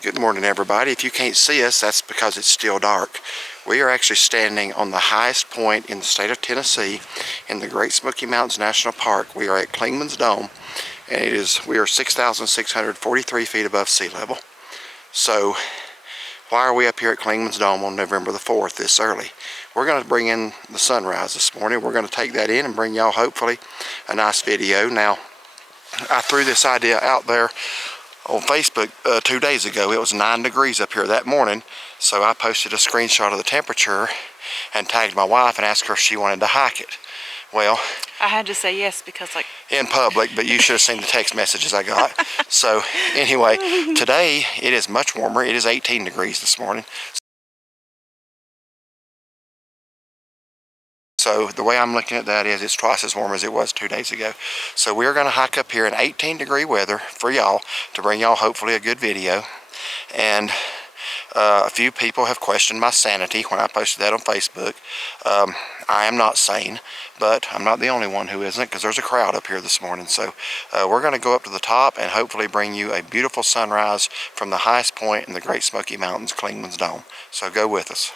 Good morning, everybody. If you can't see us, that's because it's still dark. We are actually standing on the highest point in the state of Tennessee in the Great Smoky Mountains National Park. We are at Clingmans Dome, and we are 6,643 feet above sea level. So why are we up here at Clingmans Dome on November the 4th this early? We're going to bring in the sunrise this morning. We're going to take that in and bring y'all hopefully a nice video. Now, I threw this idea out there on Facebook 2 days ago. It was 9 degrees up here that morning, so I posted a screenshot of the temperature and tagged my wife and asked her if she wanted to hike it. Well, I had to say yes because in public, but you should have seen the text messages I got. So anyway, today it is much warmer. It is 18 degrees this morning. So the way I'm looking at that is it's twice as warm as it was 2 days ago. So we're going to hike up here in 18-degree weather for y'all to bring y'all hopefully a good video. And a few people have questioned my sanity when I posted that on Facebook. I am not sane, but I'm not the only one who isn't, because there's a crowd up here this morning. So we're going to go up to the top and hopefully bring you a beautiful sunrise from the highest point in the Great Smoky Mountains, Clingmans Dome. So go with us.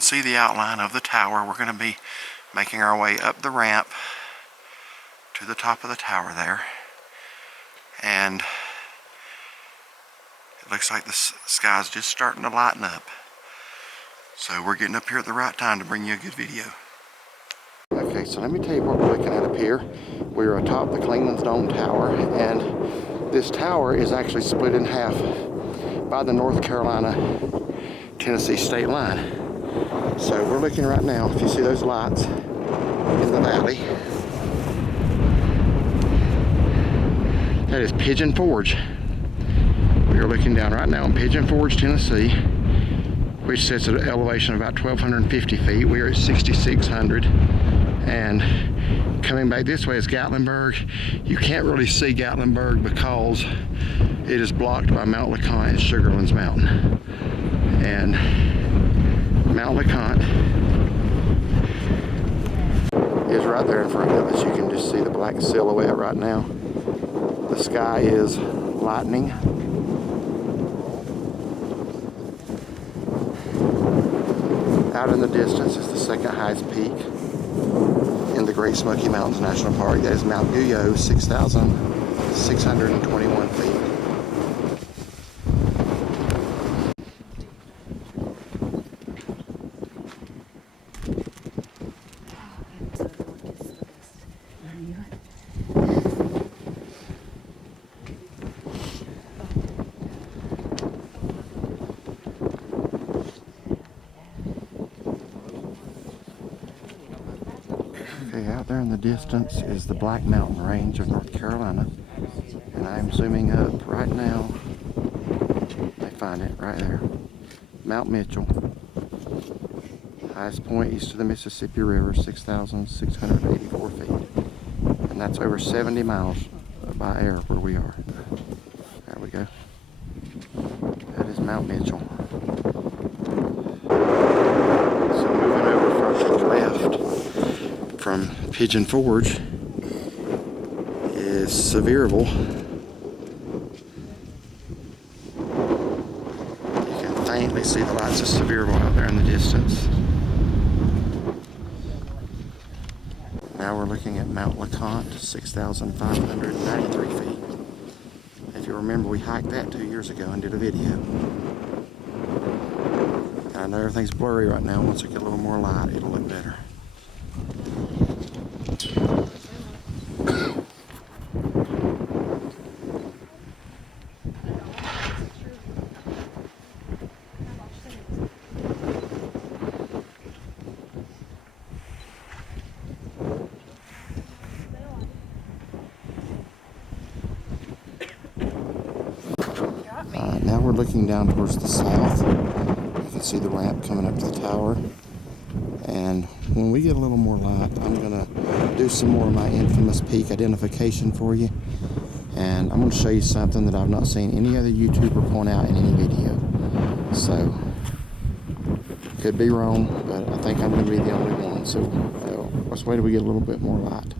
See the outline of the tower. We're going to be making our way up the ramp to the top of the tower there, and it looks like the sky's just starting to lighten up, so we're getting up here at the right time to bring you a good video. Okay, so let me tell you what we're looking at up here. We're atop the Clingmans Dome tower, and this tower is actually split in half by the North Carolina-Tennessee state line. So we're looking right now, if you see those lights in the valley, that is Pigeon Forge. We are looking down right now on Pigeon Forge, Tennessee, which sits at an elevation of about 1,250 feet. We are at 6,600, and coming back this way is Gatlinburg. You can't really see Gatlinburg because it is blocked by Mount LeConte and Sugarlands Mountain. And Mount LeConte is right there in front of us. You can just see the black silhouette right now. The sky is lightening. Out in the distance is the second highest peak in the Great Smoky Mountains National Park. That is Mount Guyot, 6,621 feet. Okay, out there in the distance is the Black Mountain Range of North Carolina, and I'm zooming up right now. I find it right there. Mount Mitchell, highest point east of the Mississippi River, 6,684 feet, and that's over 70 miles by air where we are. There we go. That is Mount Mitchell. So moving over from the left from Pigeon Forge is Sevierville, see the lights of Sevierville out there in the distance. Now we're looking at Mount LeConte, 6,593 feet. If you remember, we hiked that 2 years ago and did a video. And I know everything's blurry right now. Once we get a little more light, it'll look better. Now we're looking down towards the south. You can see the ramp coming up to the tower. And when we get a little more light, I'm going to do some more of my infamous peak identification for you. And I'm going to show you something that I've not seen any other YouTuber point out in any video. So, could be wrong, but I think I'm going to be the only one. So, let's wait till we get a little bit more light.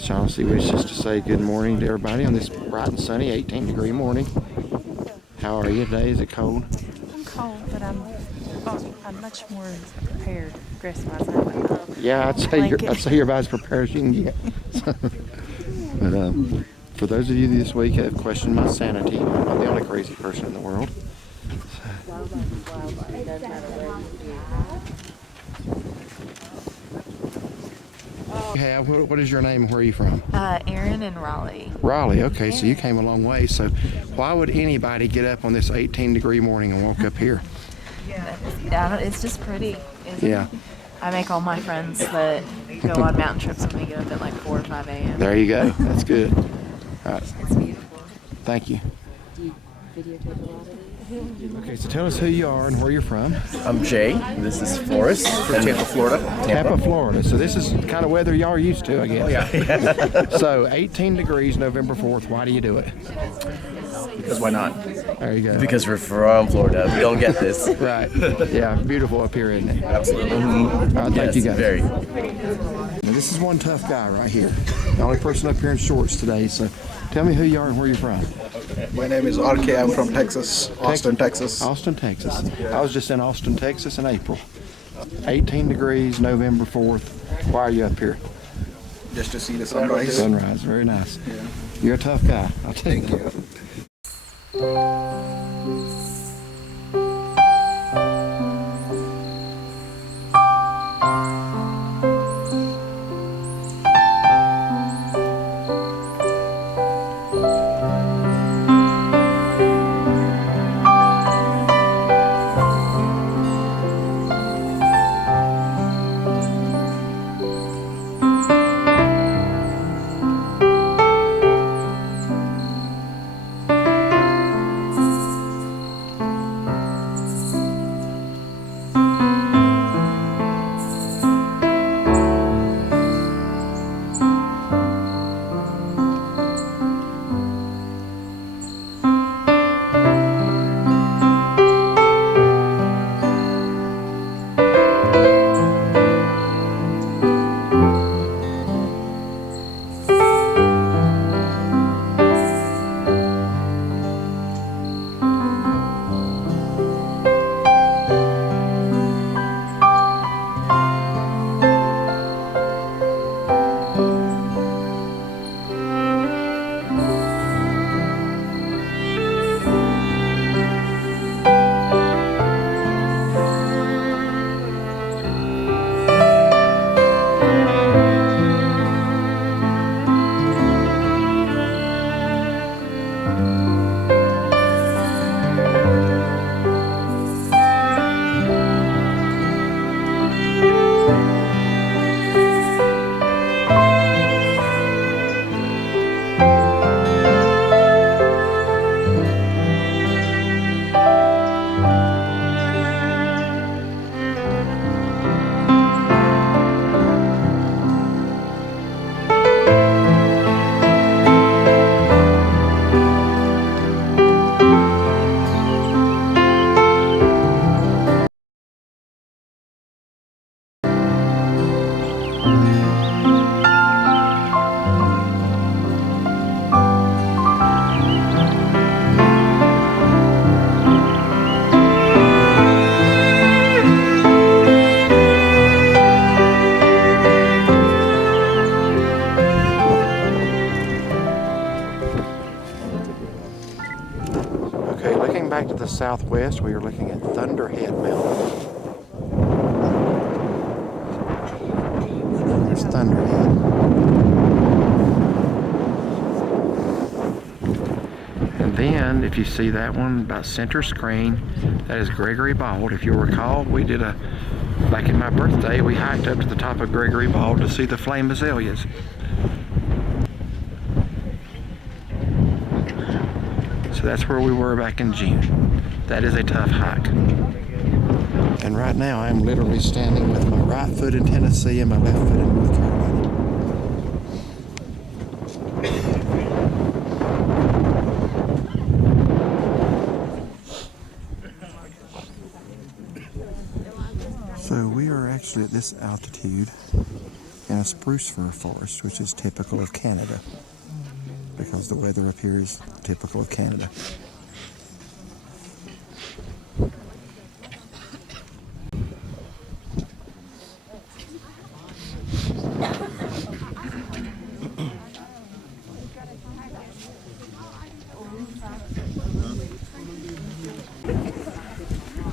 Chauncey wishes to say good morning to everybody on this bright and sunny 18-degree morning. How are you today? Is it cold? I'm cold, but I'm much more prepared dress-wise. Yeah, I'd say you're about as prepared as you can get. But for those of you this week that have questioned my sanity, I'm not the only crazy person in the world. Yeah, what is your name and where are you from? Erin and Raleigh. Raleigh, okay, so you came a long way. So why would anybody get up on this 18-degree morning and walk up here? It's just pretty. Yeah. I make all my friends that go on mountain trips with me get up at like 4 or 5 a.m. There you go. That's good. All right. It's beautiful. Thank you. Do you videotape a lot of these? Okay, so tell us who you are and where you're from. I'm Jay. This is Forrest from Tampa, Florida. Tampa, Florida. So this is the kind of weather y'all are used to, I guess. Oh, yeah. So 18 degrees November 4th. Why do you do it? Because why not? There you go. Because we're from Florida. We don't get this. Right. Yeah, beautiful up here, isn't it? Absolutely. All right, thank you guys. Very. Now, this is one tough guy right here. The only person up here in shorts today. So tell me who you are and where you're from. My name is RK. I'm from Texas, Austin, Texas. Austin, Texas. I was just in Austin, Texas in April. 18 degrees, November 4th. Why are you up here? just to see the sunrise. Sunrise, very nice. Yeah. You're a tough guy, I'll tell you. Thank you. Okay, looking back to the southwest, we are looking at Thunderhead Mountain. There's Thunderhead. And then, if you see that one about center screen, that is Gregory Bald. If you'll recall, we did back in my birthday, we hiked up to the top of Gregory Bald to see the flame azaleas. So that's where we were back in June. That is a tough hike. And right now I'm literally standing with my right foot in Tennessee and my left foot in North Carolina. So we are actually at this altitude in a spruce fir forest, which is typical of Canada, because the weather up here is typical of Canada.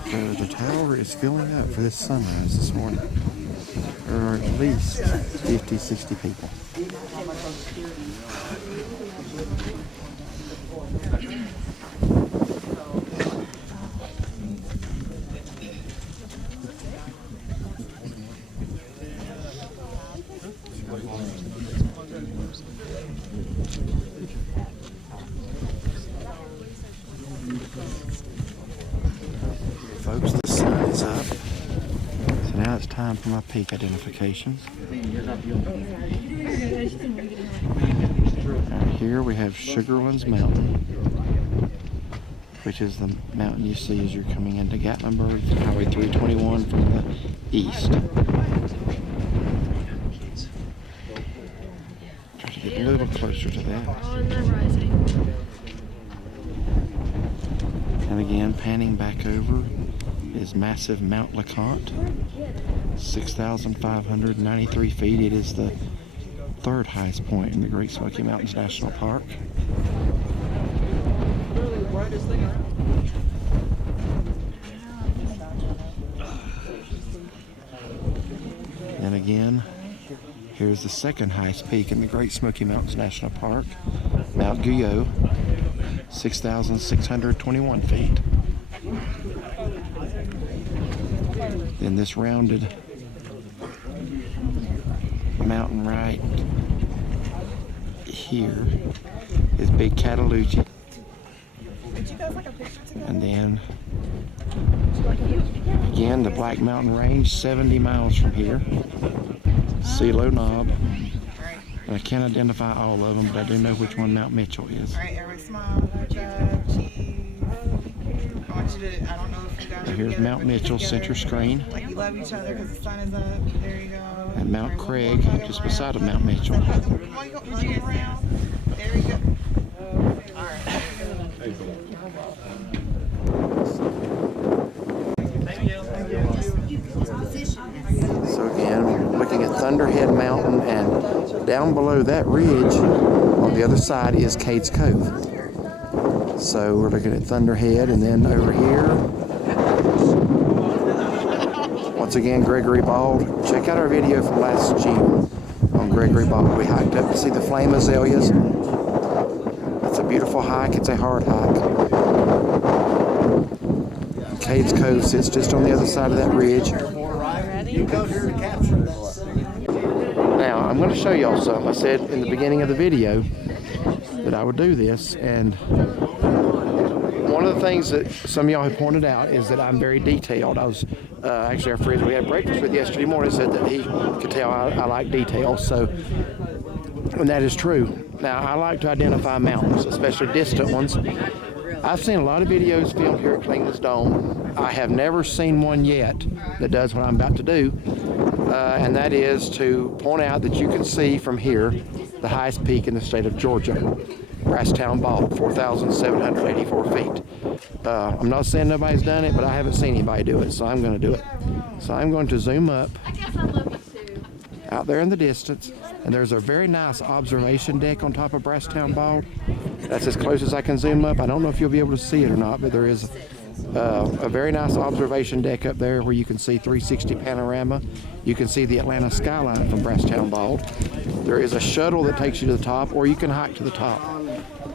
So the tower is filling up for this sunrise this morning. There are at least 50, 60 people. Folks, the sun is up. So now it's time for my peak identification. Here we have Sugarlands Mountain, which is the mountain you see as you're coming into Gatlinburg, Highway 321 from the east. Try to get a little closer to that. And again, panning back over is massive Mount LeConte, 6,593 feet. It is the third highest point in the Great Smoky Mountains National Park. And again, here's the second highest peak in the Great Smoky Mountains National Park, Mount Guyot, 6,621 feet. Then this rounded mountain right here is Big Cataloochee. And then again the Black Mountain Range, 70 miles from here. CeeLo Knob. And I can't identify all of them, but I do know which one Mount Mitchell is. Alright, every smile, good job, cheese. I want you to, I don't know if you guys are Here's together, Mount but Mitchell, together. center screen. Like you love each other because the sun is up. There you go. And Mount Craig, just beside of Mount Mitchell. Why you go around? There you go. So again, we're looking at Thunderhead Mountain, and down below that ridge on the other side is Cades Cove. So we're looking at Thunderhead, and then over here, once again, Gregory Bald. Check out our video from last June on Gregory Bald. We hiked up to see the flame azaleas. It's a beautiful hike. It's a hard hike. Cades Cove sits just on the other side of that ridge. Now, I'm going to show y'all something. I said in the beginning of the video that I would do this, and one of the things that some of y'all have pointed out is that I'm very detailed. I was actually, our friends we had breakfast with yesterday morning said that he could tell I like details, so, and that is true. Now, I like to identify mountains, especially distant ones. I've seen a lot of videos filmed here at Clingmans Dome. I have never seen one yet that does what I'm about to do, and that is to point out that you can see from here the highest peak in the state of Georgia, Brasstown Bald, 4,784 feet. I'm not saying nobody's done it, but I haven't seen anybody do it, so I'm going to do it. So I'm going to zoom up out there in the distance, and there's a very nice observation deck on top of Brasstown Bald. That's as close as I can zoom up. I don't know if you'll be able to see it or not, but there is a very nice observation deck up there where you can see 360 panorama. You can see the Atlanta skyline from Brasstown Bald. There is a shuttle that takes you to the top, or you can hike to the top.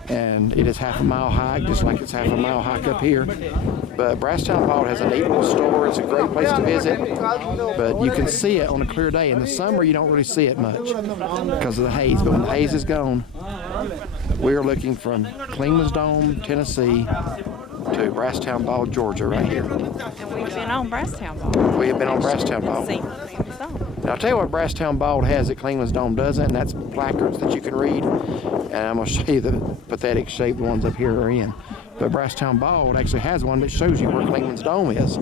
And it is half a mile hike, just like it's half a mile hike up here. But Brasstown Bald has a neat little store. It's a great place to visit, but you can see it on a clear day. In the summer, you don't really see it much because of the haze. But when the haze is gone, we are looking from Clingmans Dome, Tennessee, to Brasstown Bald, Georgia, right here. And we've been on Brasstown Bald. We have been on Brasstown Bald. Seen Clingmans Dome. Now, I'll tell you what Brasstown Bald has that Clingmans Dome doesn't, and that's placards that you can read. And I'm going to show you the pathetic shape the ones up here are in. But Brasstown Bald actually has one that shows you where Clingmans Dome is.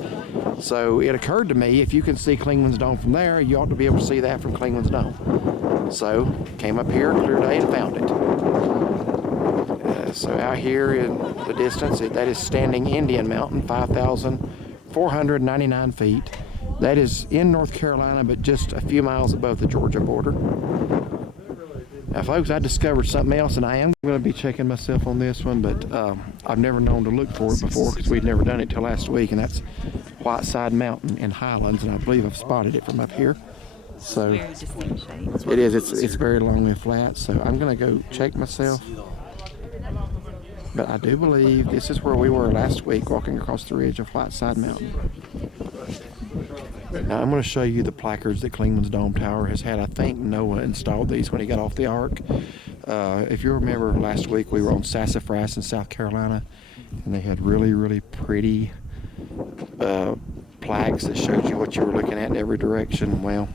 So it occurred to me, if you can see Clingmans Dome from there, you ought to be able to see that from Clingmans Dome. So came up here, clear day, and found it. So out here in the distance, that is Standing Indian Mountain, 5,499 feet. That is in North Carolina, but just a few miles above the Georgia border. Now, folks, I discovered something else, and I am going to be checking myself on this one, but I've never known to look for it before because we'd never done it till last week, and that's Whiteside Mountain in Highlands, and I believe I've spotted it from up here. So Very distinct shape. it is. It's very long and flat. So I'm going to go check myself. But I do believe this is where we were last week, walking across the ridge of Whiteside Mountain. Now I'm going to show you the placards that Clingmans Dome Tower has had. I think Noah installed these when he got off the ark. If you remember last week, we were on Sassafras in South Carolina, and they had really, really pretty plaques that showed you what you were looking at in every direction. Well,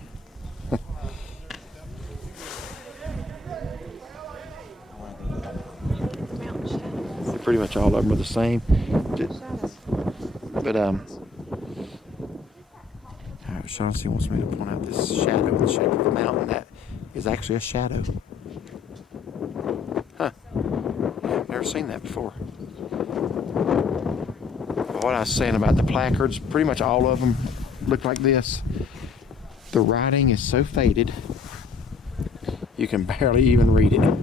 pretty much all of them are the same. But Chauncey wants me to point out this shadow in the shape of a mountain. That is actually a shadow. Huh. Never seen that before. What I was saying about the placards, pretty much all of them look like this. The writing is so faded You can barely even read it.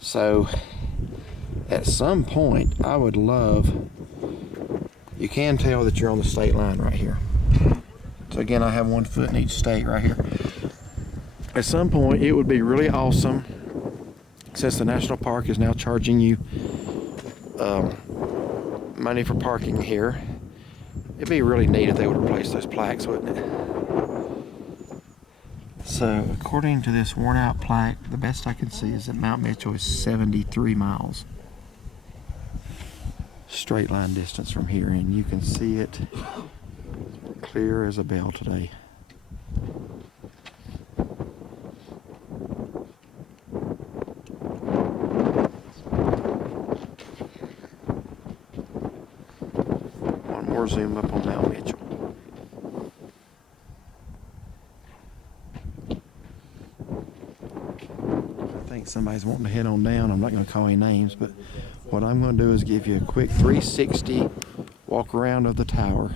So at some point, I would love, you can tell that you're on the state line right here. So again, I have 1 foot in each state right here. At some point, it would be really awesome, since the national park is now charging you money for parking here. It'd be really neat if they would replace those plaques, wouldn't it? So according to this worn out plaque, the best I can see is that Mount Mitchell is 73 miles. Straight line distance from here, and you can see it clear as a bell today. One more zoom up on Mount Mitchell. I think somebody's wanting to head on down. I'm not going to call any names, but what I'm going to do is give you a quick 360 walk around of the tower.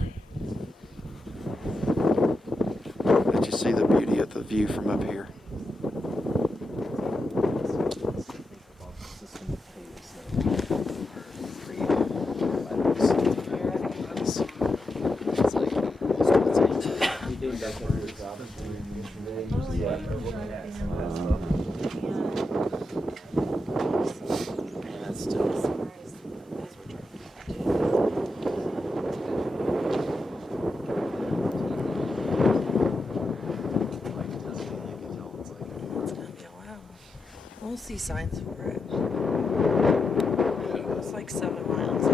Let you see the beauty of the view from up here. We'll see signs for it. It's like 7 miles.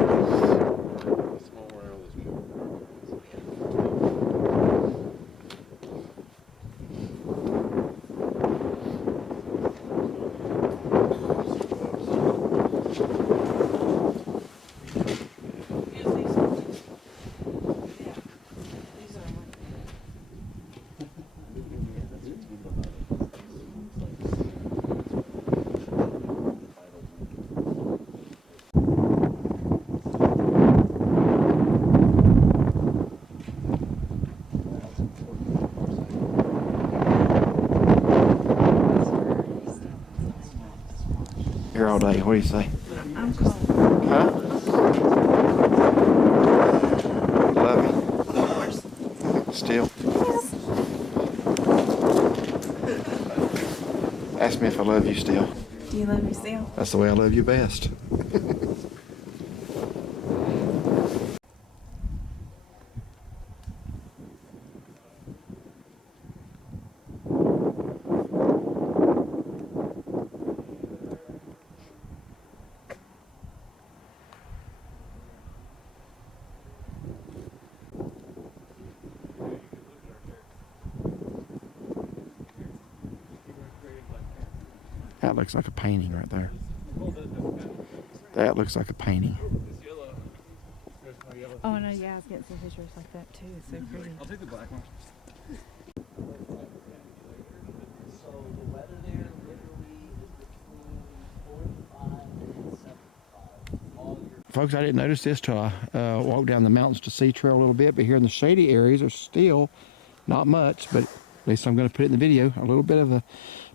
Here all day. What do you say? I'm cold. Huh? Love you. Still? Ask me if I love you still. Do you love me still? That's the way I love you best. That looks like a painting right there. That looks like a painting. Oh no, yeah, I was getting some pictures like that too. It's so pretty. I'll take the black one. So the weather there literally is between 45 and 75 all year. Folks, I didn't notice this till I walked down the mountains to Sea Trail a little bit, but here in the shady areas there's still not much, but at least I'm going to put it in the video, a little bit of a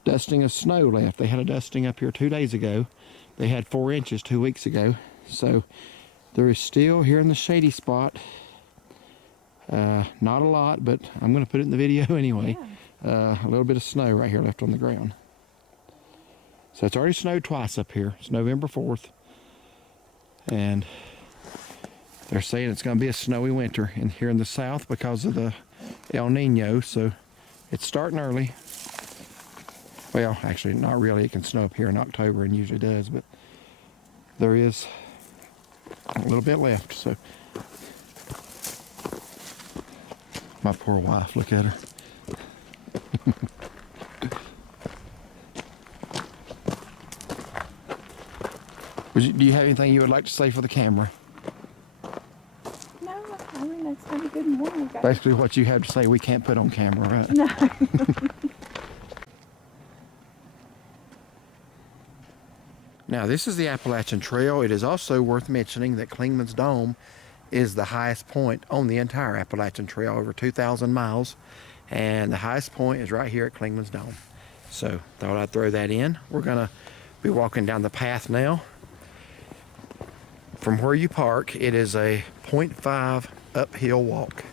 dusting of snow left. They had a dusting up here 2 days ago. They had 4 inches 2 weeks ago. So there is still here in the shady spot, not a lot, but I'm going to put it in the video anyway. Yeah. A little bit of snow right here left on the ground. So it's already snowed twice up here. It's November 4th. And they're saying it's going to be a snowy winter in here in the south because of the El Nino. So it's starting early. Well, actually, not really. It can snow up here in October and usually does, but there is a little bit left. So, my poor wife, look at her. Do you have anything you would like to say for the camera? No, I mean that's gonna be good morning. Basically, what you have to say we can't put on camera, right? No. Now, this is the Appalachian Trail. It is also worth mentioning that Clingmans Dome is the highest point on the entire Appalachian Trail, over 2,000 miles. And the highest point is right here at Clingmans Dome. So thought I'd throw that in. We're gonna be walking down the path now. From where you park, it is a 0.5 uphill walk.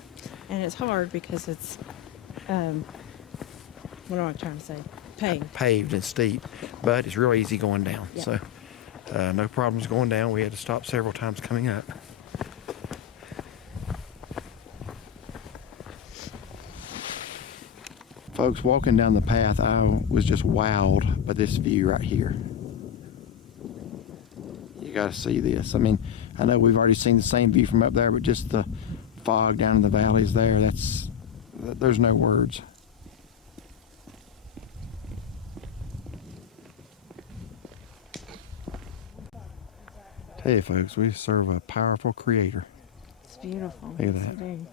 And it's hard because it's, what am I trying to say? Paved. Paved and steep, but it's real easy going down. Yeah. So no problems going down. We had to stop several times coming up. Folks, walking down the path, I was just wowed by this view right here. You got to see this. I mean, I know we've already seen the same view from up there, but just the fog down in the valleys there, there's no words. Tell you folks, we serve a powerful creator. It's beautiful. Look at Yes, that. it is.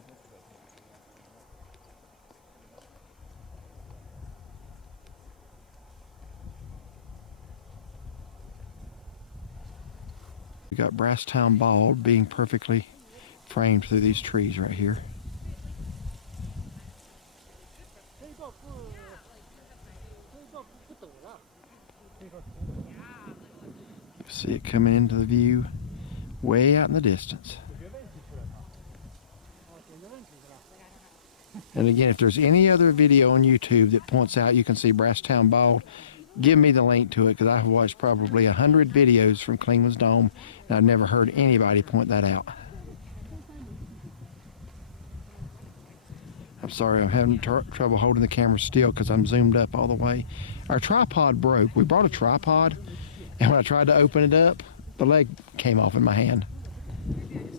We got Brasstown Bald being perfectly framed through these trees right here. You see it coming into the view way out in the distance. And again, if there's any other video on YouTube that points out you can see Brasstown Bald, give me the link to it, because I've watched probably 100 videos from Clingmans Dome and I've never heard anybody point that out. I'm sorry, I'm having trouble holding the camera still because I'm zoomed up all the way. Our tripod broke. We brought a tripod, and when I tried to open it up, the leg came off in my hand.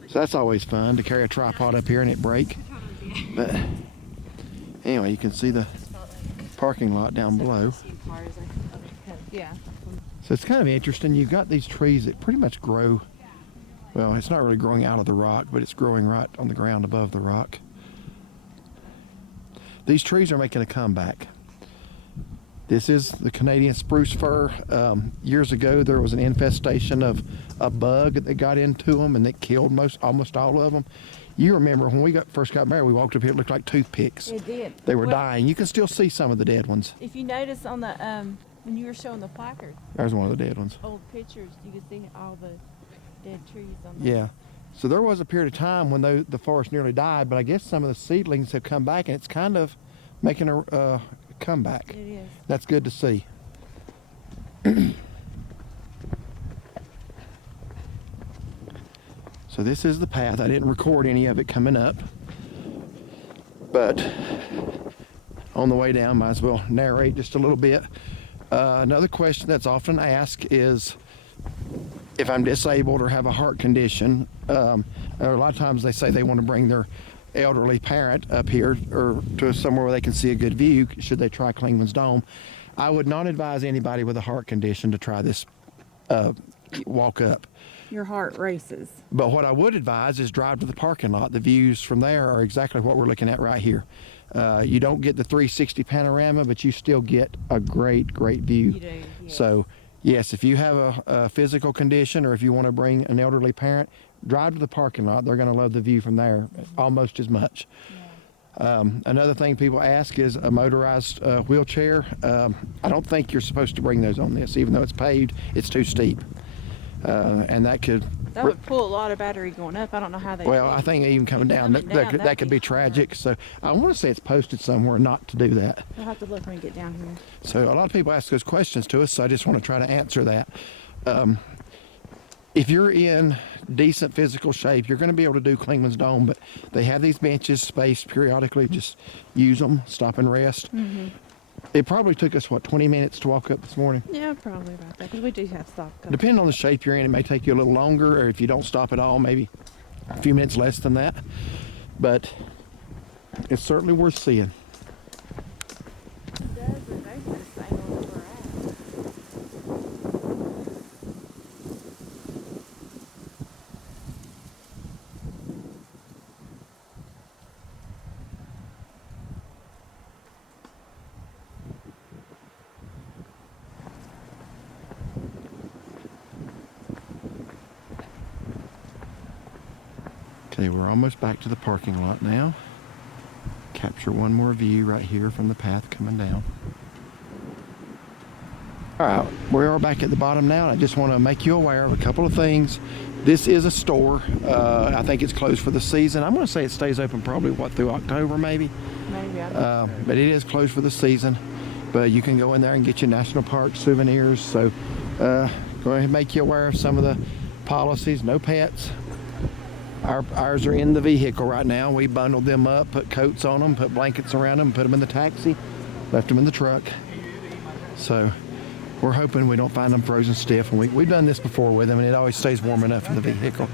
So that's always fun, to carry a tripod up here and it break. But anyway, you can see the parking lot down below. Yeah. So it's kind of interesting. You've got these trees that pretty much grow, well, it's not really growing out of the rock, but it's growing right on the ground above the rock. These trees are making a comeback. This is the Canadian spruce fir. Years ago, there was an infestation of a bug that got into them and that killed almost all of them. You remember when we first got married, we walked up here, it looked like toothpicks. It did. They were Well, dying. You can still see some of the dead ones. If you notice on the when you were showing the placard, There's one of the dead ones. old pictures, you could see all the dead trees on the Yeah. So there was a period of time when the forest nearly died, but I guess some of the seedlings have come back and it's kind of making a comeback. It is. That's good to see. So this is the path. I didn't record any of it coming up, but on the way down, might as well narrate just a little bit. Another question that's often asked is if I'm disabled or have a heart condition. A lot of times they say they want to bring their elderly parent up here or to somewhere where they can see a good view should they try Clingmans Dome. I would not advise anybody with a heart condition to try this walk up. Your heart races. But what I would advise is drive to the parking lot. The views from there are exactly what we're looking at right here. You don't get the 360 panorama, but you still get a great view. You do, yes. So yes, if you have a physical condition or if you want to bring an elderly parent, drive to the parking lot. They're going to love the view from there almost as much. Another thing people ask is a motorized wheelchair. I don't think you're supposed to bring those on this, even though it's paved. It's too steep, and that would pull a lot of battery going up. I don't know how they. Well, I think even coming down, that could be tragic. So I want to say it's posted somewhere not to do that. I'll have to look when we get down here. So a lot of people ask those questions to us, so I just want to try to answer that. If you're in decent physical shape, you're going to be able to do Clingmans Dome, but they have these benches spaced periodically. Just use them, stop and rest. It probably took us, 20 minutes to walk up this morning? Yeah, probably about that, because we do have stock. Depending on the shape you're in, it may take you a little longer, or if you don't stop at all, maybe a few minutes less than that. But it's certainly worth seeing. It does, but they the same where we're at. Okay, we're almost back to the parking lot now. Capture one more view right here from the path coming down. Alright, we are back at the bottom now. I just want to make you aware of a couple of things. This is a store. I think it's closed for the season. I'm going to say it stays open probably, what, through October maybe? Maybe. But it is closed for the season. But you can go in there and get your national park souvenirs. So go ahead and make you aware of some of the policies. No pets. Ours are in the vehicle right now. We bundled them up, put coats on them, put blankets around them, put them in the taxi, left them in the truck. So we're hoping we don't find them frozen stiff. And we've done this before with them, and it always stays warm enough in the vehicle.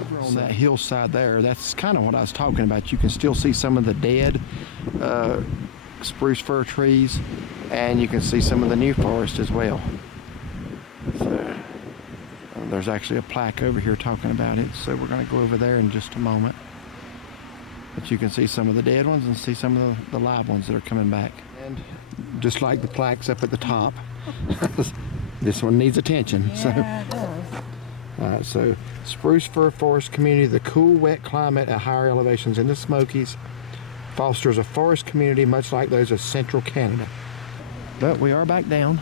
Over on that hillside there, that's kind of what I was talking about. You can still see some of the dead spruce fir trees, and you can see some of the new forest as well. So there's actually a plaque over here talking about it, so we're going to go over there in just a moment. But you can see some of the dead ones and see some of the live ones that are coming back. And just like the plaques up at the top, this one needs attention. Yeah, it does. Alright, so spruce fir forest community, the cool wet climate at higher elevations in the Smokies fosters a forest community much like those of central Canada. But we are back down.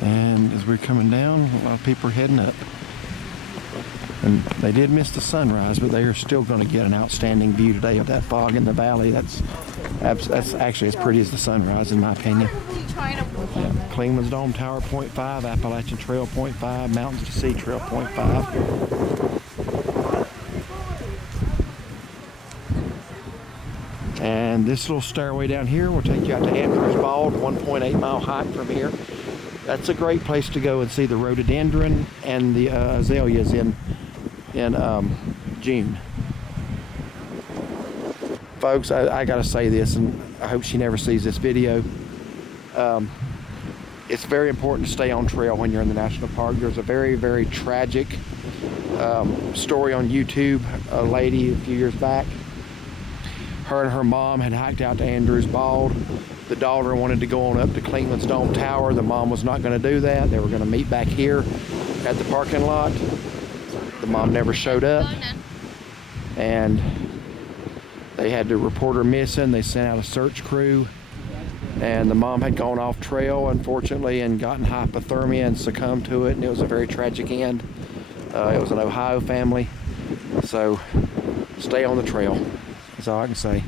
And as we're coming down, a lot of people are heading up. And they did miss the sunrise, but they are still going to get an outstanding view today of that fog in the valley. That's actually as pretty as the sunrise, in my opinion. Yeah. Clingmans Dome Tower, 0.5, Appalachian Trail, 0.5, Mountains to Sea Trail, 0.5. And this little stairway down here will take you out to Andrews Bald, 1.8 mile hike from here. That's a great place to go and see the rhododendron and the azaleas in June. Folks, I gotta say this, and I hope she never sees this video. It's very important to stay on trail when you're in the national park. There's a very, very tragic story on YouTube. A lady a few years back, her and her mom had hiked out to Andrews Bald. The daughter wanted to go on up to Clingmans Dome Tower. The mom was not going to do that. They were going to meet back here at the parking lot. The mom never showed up, and they had to report her missing. They sent out a search crew, and the mom had gone off trail, unfortunately, and gotten hypothermia and succumbed to it, and it was a very tragic end. It was an Ohio family, so stay on the trail. That's all I can say.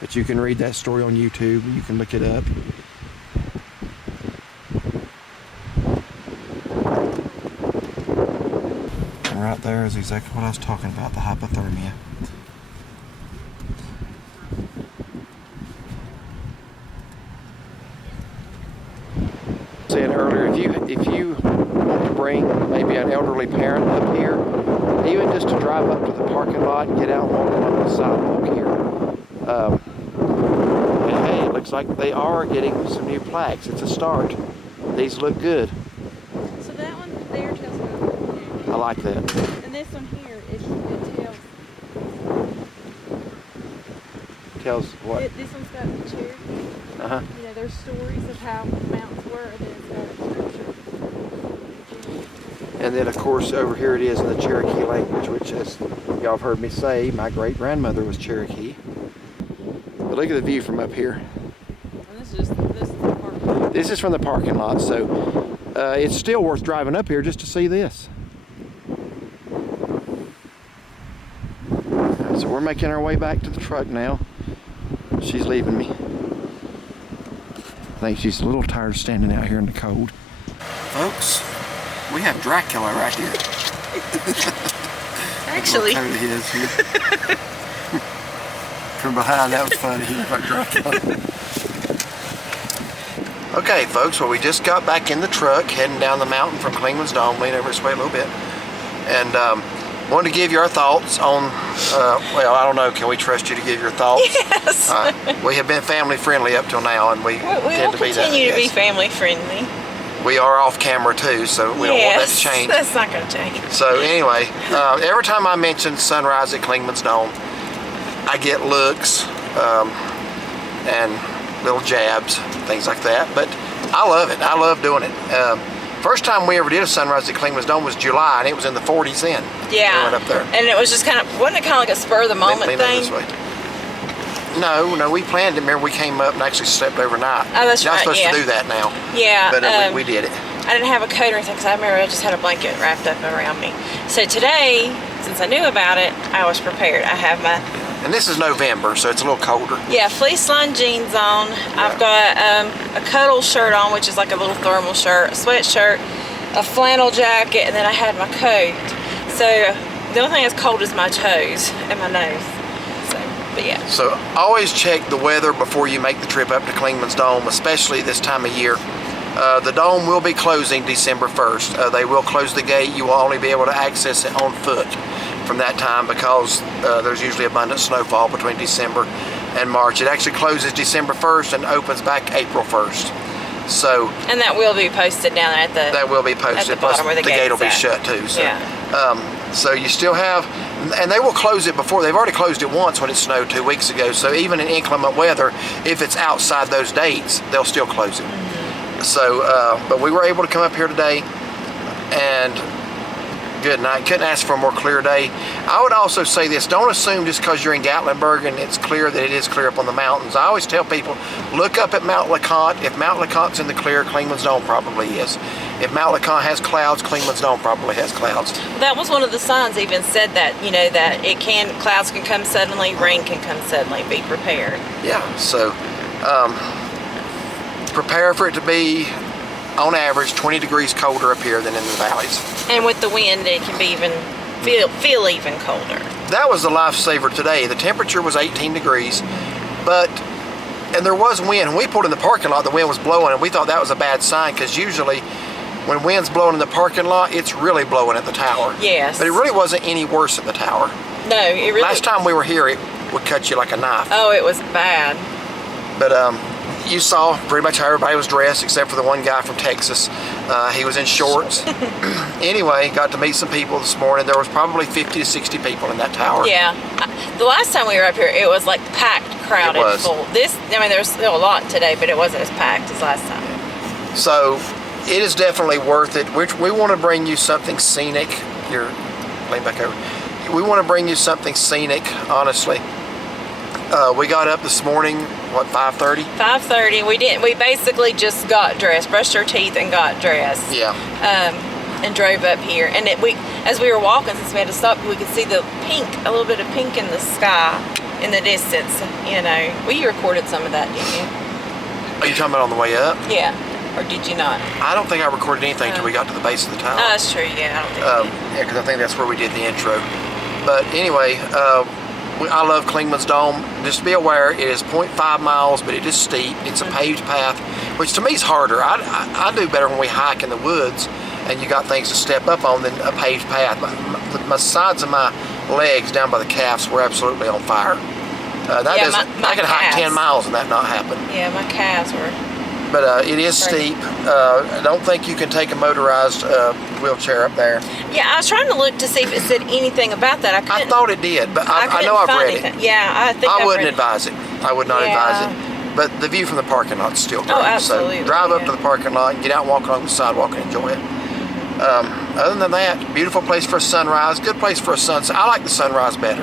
But you can read that story on YouTube. You can look it up. And right there is exactly what I was talking about, the hypothermia. Said earlier, if you want to bring maybe an elderly parent up here, even just to drive up to the parking lot and get out and walk along the sidewalk here. And hey, it looks like they are getting some new plaques. It's a start. These look good. So that one there tells me. I like that. And this one here, it Tells what? this one's got the Cherokee. Uh-huh. You know, there's stories of how the mountains were, and then it's got a scripture. And then, of course, over here it is in the Cherokee language, which, as y'all have heard me say, my great-grandmother was Cherokee. But look at the view from up here. And this is the park. This is from the parking lot, so it's still worth driving up here just to see this. So we're making our way back to the truck now. She's leaving me. I think she's a little tired of standing out here in the cold. Folks, we have Dracula right here. Actually. There he is here. From behind, that was funny. He looked like Dracula. Okay, folks, well, we just got back in the truck, heading down the mountain from Clingmans Dome. Lean over this way a little bit. And wanted to give you our thoughts on, well, I don't know, can we trust you to give your thoughts? Yes. We have been family friendly up till now, and we tend We'll to be that. continue to be Yes. family friendly. we are off camera too, so we don't want that to change. That's not going to change. So anyway, every time I mention sunrise at Clingmans Dome, I get looks and little jabs, things like that. But I love it. I love doing it. First time we ever did a sunrise at Clingmans Dome was July, and it was in the 40s then. Yeah. We went up there. And it was just wasn't it kind of like a spur of the moment Lean over thing? this way. No, we planned it. Remember, we came up and actually slept overnight. Oh, that's You're not right, supposed yeah. to do that now. Yeah. But we did it. I didn't have a coat or anything because I remember I just had a blanket wrapped up around me. So today, since I knew about it, I was prepared. I have my And this is November, so it's a little colder. fleece lined jeans on. I've got a cuddle shirt on, which is like a little thermal shirt, a sweatshirt, a flannel jacket, and then I had my coat. So the only thing that's cold is my toes and my nose. So, but yeah. So always check the weather before you make the trip up to Clingmans Dome, especially this time of year. The dome will be closing December 1st. They will close the gate. You will only be able to access it on foot from that time because there's usually abundant snowfall between December and March. It actually closes December 1st and opens back April 1st. So And that will be posted down there at the that will be posted. at the bottom where the gate will be gate's at. shut too. So, Yeah. so you still have, and they will close it before. They've already closed it once when it snowed 2 weeks ago. So even in inclement weather, if it's outside those dates, they'll still close it. So, but we were able to come up here today, and good night. Couldn't ask for a more clear day. I would also say this: don't assume just because you're in Gatlinburg and it's clear that it is clear up on the mountains. I always tell people, look up at Mount LeConte. If Mount LeConte's in the clear, Clingmans Dome probably is. If Mount LeConte has clouds, Clingmans Dome probably has clouds. That was one of the signs even said that, that clouds can come suddenly, rain can come suddenly, be prepared. Yeah, so prepare for it to be, on average, 20 degrees colder up here than in the valleys. And with the wind, it can be even, feel even colder. That was the lifesaver today. The temperature was 18 degrees, and there was wind. When we pulled in the parking lot, the wind was blowing, and we thought that was a bad sign because usually when wind's blowing in the parking lot, it's really blowing at the tower. Yes. But it really wasn't any worse at the tower. No, it really... Last time we were here, it would cut you like a knife. Oh, it was bad. But you saw pretty much how everybody was dressed except for the one guy from Texas. He was in shorts. Anyway, got to meet some people this morning. There was probably 50 to 60 people in that tower. Yeah. The last time we were up here, it was like packed, crowded, It was. full. There's still a lot today, but it wasn't as packed as last time. So it is definitely worth it. We want to bring you something scenic. Here, lean back over. We want to bring you something scenic, honestly. We got up this morning, what, 5:30? 5:30. We basically just got dressed, brushed our teeth, and got dressed. Yeah. And drove up here. And as we were walking, since we had to stop, we could see a little bit of pink in the sky in the distance. We recorded some of that, didn't you? Are you talking about on the way up? Yeah. Or did you not? I don't think I recorded anything until we got to the base of the tower. Oh, that's true. Yeah, I don't think we did. Yeah, because I think that's where we did the intro. But anyway, I love Clingmans Dome. Just be aware, it is 0.5 miles, but it is steep. It's a paved path, which to me is harder. I do better when we hike in the woods and you got things to step up on than a paved path. My sides of my legs down by the calves were absolutely on fire. I could hike 10 miles and that not happen. Yeah, my calves were. But it is steep. I don't think you can take a motorized wheelchair up there. Yeah, I was trying to look to see if it said anything about that. I thought it did, but I know I've read it. Yeah, I think I wouldn't advise it. I would not advise it. But the view from the parking lot is still great. Oh, absolutely. So drive up to the parking lot and get out and walk along the sidewalk and enjoy it. Other than that, beautiful place for a sunrise, good place for a sunset. I like the sunrise better.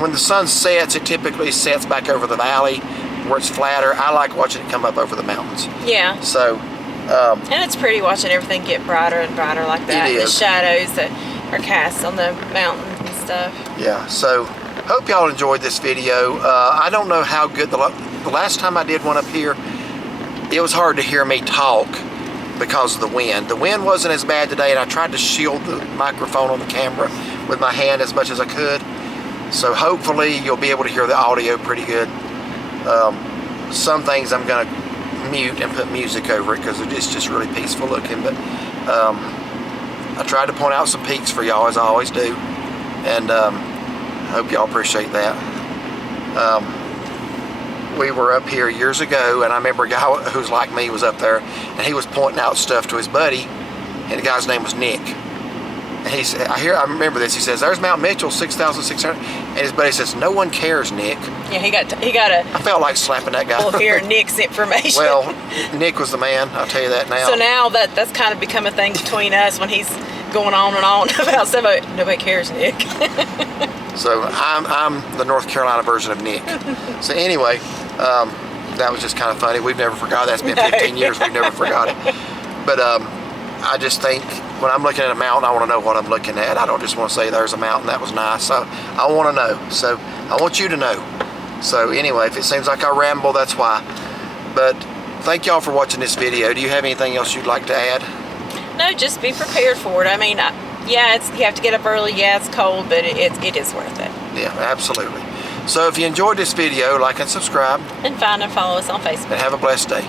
When the sun sets, it typically sets back over the valley where it's flatter. I like watching it come up over the mountains. Yeah. So, and it's pretty watching everything get brighter and brighter like that. It is. The shadows that are cast on the mountains and stuff. Yeah, so hope y'all enjoyed this video. I don't know how good, the last time I did one up here, it was hard to hear me talk because of the wind. The wind wasn't as bad today, and I tried to shield the microphone on the camera with my hand as much as I could. So hopefully you'll be able to hear the audio pretty good. Some things I'm going to mute and put music over it because it's just really peaceful looking. But I tried to point out some peaks for y'all, as I always do, and hope y'all appreciate that. we were up here years ago, and I remember a guy who's like me was up there, and he was pointing out stuff to his buddy, and the guy's name was Nick. And he said, I remember this. He says, "There's Mount Mitchell, 6,600." And his buddy says, "No one cares, Nick." Yeah, he got a I felt like slapping that guy. well, here Nick's information. Well, Nick was the man. I'll tell you that now. so now that's kind of become a thing between us when he's going on and on about stuff. Nobody cares, Nick. So I'm the North Carolina version of Nick. So anyway, that was just kind of funny. We've never forgot. That's been 15 years. We've never forgot it. But I just think when I'm looking at a mountain, I want to know what I'm looking at. I don't just want to say there's a mountain, that was nice. So I want to know. So I want you to know. So anyway, if it seems like I ramble, that's why. But thank y'all for watching this video. Do you have anything else you'd like to add? No, just be prepared for it. I mean, yeah, you have to get up early. Yeah, it's cold, but it is worth it. Yeah, absolutely. So if you enjoyed this video, like and subscribe. And find and follow us on Facebook. And have a blessed day.